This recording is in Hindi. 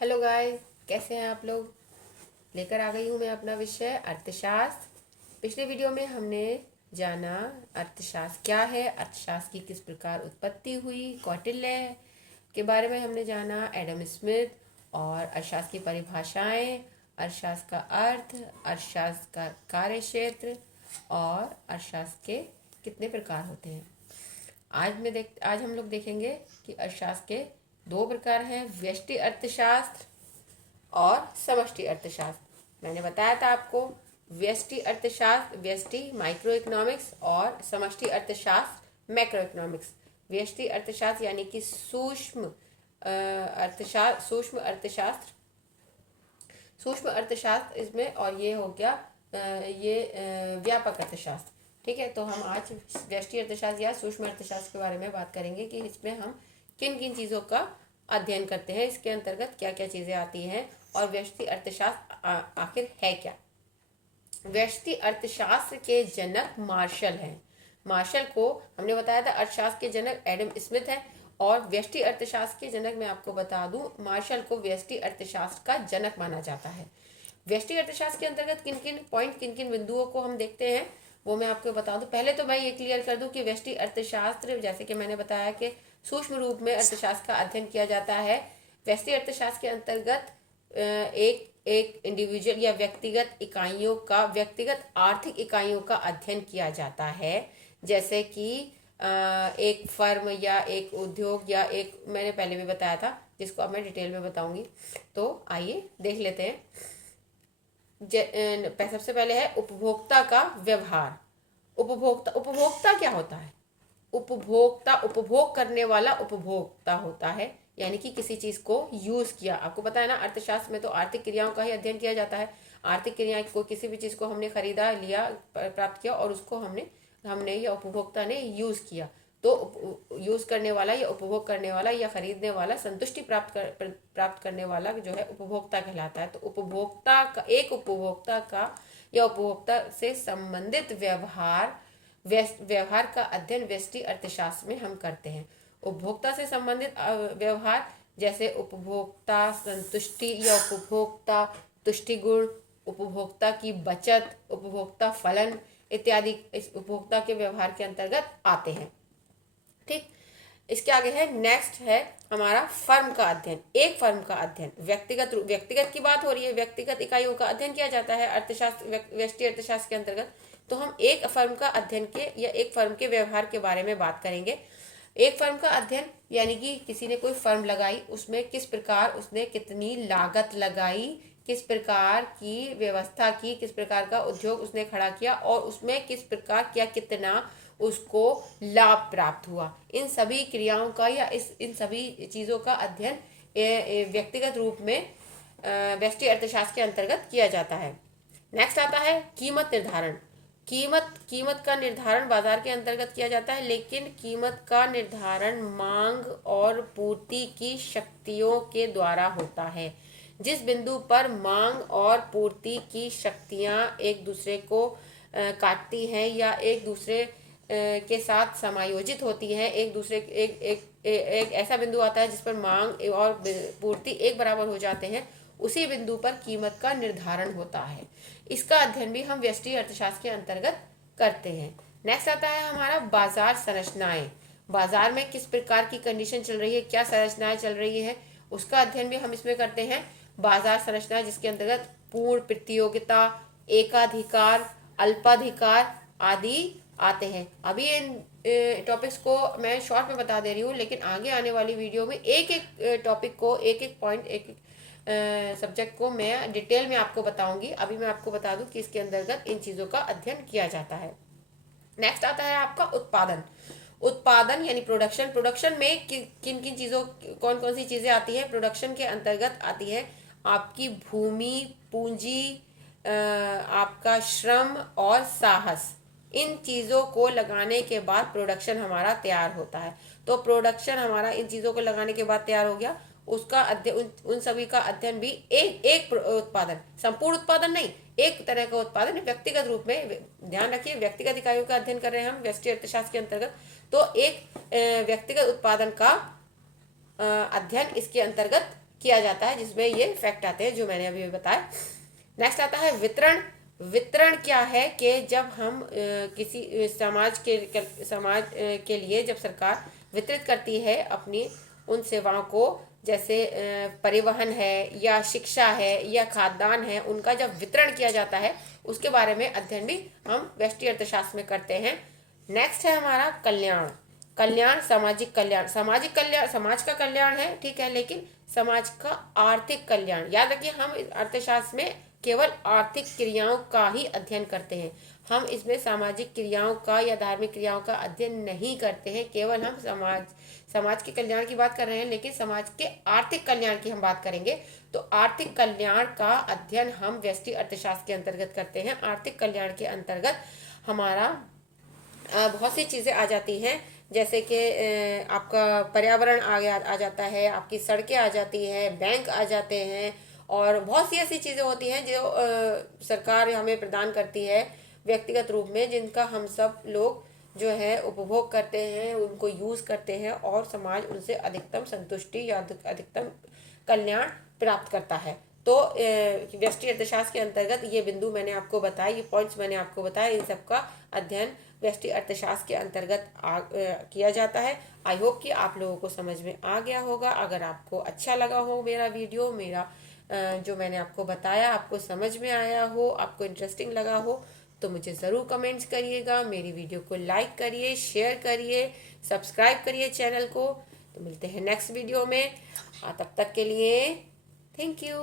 हेलो गाइस, कैसे हैं आप लोग। लेकर आ गई हूँ मैं अपना विषय अर्थशास्त्र। पिछले वीडियो में हमने जाना अर्थशास्त्र क्या है, अर्थशास्त्र की किस प्रकार उत्पत्ति हुई, कौटिल्य के बारे में हमने जाना, एडम स्मिथ और अर्थशास्त्र की परिभाषाएं, अर्थशास्त्र का अर्थ, अर्थशास्त्र का कार्य क्षेत्र और अर्थशास्त्र के कितने प्रकार होते हैं। आज हम लोग देखेंगे कि अर्थशास्त्र के दो प्रकार हैं, व्यष्टि अर्थशास्त्र और समष्टि अर्थशास्त्र। मैंने बताया था आपको व्यष्टि अर्थशास्त्र, व्यष्टि माइक्रो इकोनॉमिक्स और समष्टि अर्थशास्त्र मैक्रो इकोनॉमिक्स। व्यष्टि अर्थशास्त्र यानी कि सूक्ष्म अर्थशास्त्र इसमें, और ये हो गया व्यापक अर्थशास्त्र। ठीक है, तो हम आज व्यष्टि अर्थशास्त्र या सूक्ष्म अर्थशास्त्र के बारे में बात करेंगे कि इसमें हम किन किन चीज़ों का अध्ययन करते हैं, इसके अंतर्गत क्या क्या चीज़ें आती हैं और व्यष्टि अर्थशास्त्र आखिर है क्या। व्यष्टि अर्थशास्त्र के जनक मार्शल हैं। मार्शल को हमने बताया था अर्थशास्त्र के जनक एडम स्मिथ है, और व्यष्टि अर्थशास्त्र के जनक मैं आपको बता दूं, मार्शल को व्यष्टि अर्थशास्त्र का जनक माना जाता है। व्यष्टि अर्थशास्त्र के अंतर्गत किन किन पॉइंट, किन किन बिंदुओं को हम देखते हैं वो मैं आपको बता दूं। पहले तो मैं ये क्लियर कर दूं कि व्यष्टि अर्थशास्त्र, जैसे कि मैंने बताया कि सूक्ष्म रूप में अर्थशास्त्र का अध्ययन किया जाता है। व्यष्टि अर्थशास्त्र के अंतर्गत एक एक इंडिविजुअल या व्यक्तिगत आर्थिक इकाइयों का अध्ययन किया जाता है। जैसे कि एक फर्म या एक उद्योग या एक, मैंने पहले भी बताया था जिसको अब मैं डिटेल में बताऊंगी। तो आइए देख लेते हैं। सबसे पहले है उपभोक्ता का व्यवहार। उपभोक्ता क्या होता है। उपभोक्ता, उपभोग करने वाला उपभोक्ता होता है, यानी कि किसी चीज को यूज किया। आपको पता है ना, अर्थशास्त्र में तो आर्थिक क्रियाओं का ही अध्ययन किया जाता है। आर्थिक क्रियाएं को, किसी भी चीज को हमने खरीदा, लिया, प्राप्त किया और उसको हमने हमने या उपभोक्ता ने यूज किया। तो यूज करने वाला या उपभोग करने वाला या खरीदने वाला, संतुष्टि प्राप्त करने वाला जो है उपभोक्ता कहलाता है। तो उपभोक्ता का या उपभोक्ता से संबंधित व्यवहार का अध्ययन व्यष्टि अर्थशास्त्र में हम करते हैं। उपभोक्ता से संबंधित व्यवहार, जैसे उपभोक्ता संतुष्टि या उपभोक्ता तुष्टि गुण, उपभोक्ता की बचत, उपभोक्ता फलन इत्यादि इस उपभोक्ता के व्यवहार के अंतर्गत आते हैं। ठीक, इसके आगे है, नेक्स्ट है हमारा फर्म का अध्ययन। एक फर्म का अध्ययन, व्यक्तिगत की बात हो रही है, व्यक्तिगत इकाइयों का अध्ययन किया जाता है अर्थशास्त्र, व्यष्टि अर्थशास्त्र के अंतर्गत। तो हम एक फर्म का अध्ययन के या एक फर्म के व्यवहार के बारे में बात करेंगे। एक फर्म का अध्ययन यानी कि किसी ने कोई फर्म लगाई, उसमें किस प्रकार उसने कितनी लागत लगाई, किस प्रकार की व्यवस्था की, किस प्रकार का उद्योग उसने खड़ा किया और उसमें किस प्रकार क्या कितना उसको लाभ प्राप्त हुआ। इन सभी क्रियाओं का या इन सभी चीज़ों का अध्ययन व्यक्तिगत रूप में व्यष्टि अर्थशास्त्र के अंतर्गत किया जाता है। नेक्स्ट आता है कीमत निर्धारण। कीमत का निर्धारण बाजार के अंतर्गत किया जाता है, लेकिन कीमत का निर्धारण मांग और पूर्ति की शक्तियों के द्वारा होता है। जिस बिंदु पर मांग और पूर्ति की शक्तियां एक दूसरे को काटती हैं या एक दूसरे के साथ समायोजित होती हैं, एक दूसरे एक एक एक ऐसा बिंदु आता है जिस पर मांग और पूर्ति एक बराबर हो जाते हैं, उसी बिंदु पर कीमत का निर्धारण होता है। इसका अध्ययन भी हम व्यष्टि अर्थशास्त्र के अंतर्गत करते हैं। नेक्स्ट आता है हमारा बाजार संरचनाएं। बाजार में किस प्रकार की कंडीशन चल रही है, क्या संरचनाएं चल रही है, उसका अध्ययन भी हम इसमें करते हैं। बाजार संरचना जिसके अंतर्गत पूर्ण प्रतियोगिता, एकाधिकार, अल्पाधिकार आदि आते हैं। अभी इन टॉपिक्स को मैं शॉर्ट में बता दे रही हूँ, लेकिन आगे आने वाली वीडियो में एक एक टॉपिक को, एक एक पॉइंट, एक एक सब्जेक्ट को मैं डिटेल में आपको बताऊंगी। अभी मैं आपको बता दूं कि इसके अंतर्गत इन चीज़ों का अध्ययन किया जाता है। नेक्स्ट आता है आपका उत्पादन यानी प्रोडक्शन में किन किन चीज़ों, कौन कौन सी चीज़ें आती हैं प्रोडक्शन के अंतर्गत आती है। आपकी भूमि, पूंजी, आपका श्रम और साहस, इन चीज़ों को लगाने के बाद प्रोडक्शन हमारा तैयार होता है। तो प्रोडक्शन हमारा इन चीज़ों को लगाने के बाद तैयार हो गया, उसका अध्ययन, उन सभी का अध्ययन भी एक उत्पादन, संपूर्ण उत्पादन नहीं, एक तरह का उत्पादन व्यक्तिगत रूप में, ध्यान रखिए व्यक्तिगत इकाइयों का अध्ययन कर रहे हैं हम व्यष्टि अर्थशास्त्र के अंतर्गत। तो एक व्यक्तिगत उत्पादन का अध्ययन इसके अंतर्गत किया जाता है, जिसमें ये फैक्ट आते हैं जो मैंने अभी बताया। नेक्स्ट आता है वितरण। वितरण क्या है कि जब हम किसी समाज के लिए जब सरकार वितरित करती है अपनी उन सेवाओं को, जैसे परिवहन है या शिक्षा है या खाद्यान्न है, उनका जब वितरण किया जाता है उसके बारे में अध्ययन भी हम व्यष्टि अर्थशास्त्र में करते हैं। नेक्स्ट है हमारा कल्याण। कल्याण, सामाजिक कल्याण। सामाजिक कल्याण समाज का कल्याण है, ठीक है, लेकिन समाज का आर्थिक कल्याण। याद रखिए, हम इस अर्थशास्त्र में केवल आर्थिक क्रियाओं का ही अध्ययन करते हैं। हम इसमें सामाजिक क्रियाओं का या धार्मिक क्रियाओं का अध्ययन नहीं करते हैं। केवल हम समाज के कल्याण की बात कर रहे हैं, लेकिन समाज के आर्थिक कल्याण की हम बात करेंगे। तो आर्थिक कल्याण का अध्ययन हम व्यष्टि अर्थशास्त्र के अंतर्गत करते हैं। आर्थिक कल्याण के अंतर्गत हमारा बहुत सी चीज़ें आ जाती हैं, जैसे कि आपका पर्यावरण आ जाता है, आपकी सड़कें आ जाती है, बैंक आ जाते हैं, और बहुत सी ऐसी चीज़ें होती हैं जो सरकार हमें प्रदान करती है व्यक्तिगत रूप में, जिनका हम सब लोग जो है उपभोग करते हैं, उनको यूज़ करते हैं, और समाज उनसे अधिकतम संतुष्टि या अधिकतम कल्याण प्राप्त करता है। तो व्यष्टि अर्थशास्त्र के अंतर्गत ये बिंदु मैंने आपको बताया, ये पॉइंट्स मैंने आपको बताया, इन सब का अध्ययन व्यष्टि अर्थशास्त्र के अंतर्गत किया जाता है। आई होप कि आप लोगों को समझ में आ गया होगा। अगर आपको अच्छा लगा हो मेरा वीडियो, मेरा जो मैंने आपको बताया आपको समझ में आया हो, आपको इंटरेस्टिंग लगा हो, तो मुझे ज़रूर कमेंट्स करिएगा। मेरी वीडियो को लाइक करिए, शेयर करिए, सब्सक्राइब करिए चैनल को। तो मिलते हैं नेक्स्ट वीडियो में। तब तक के लिए थैंक यू।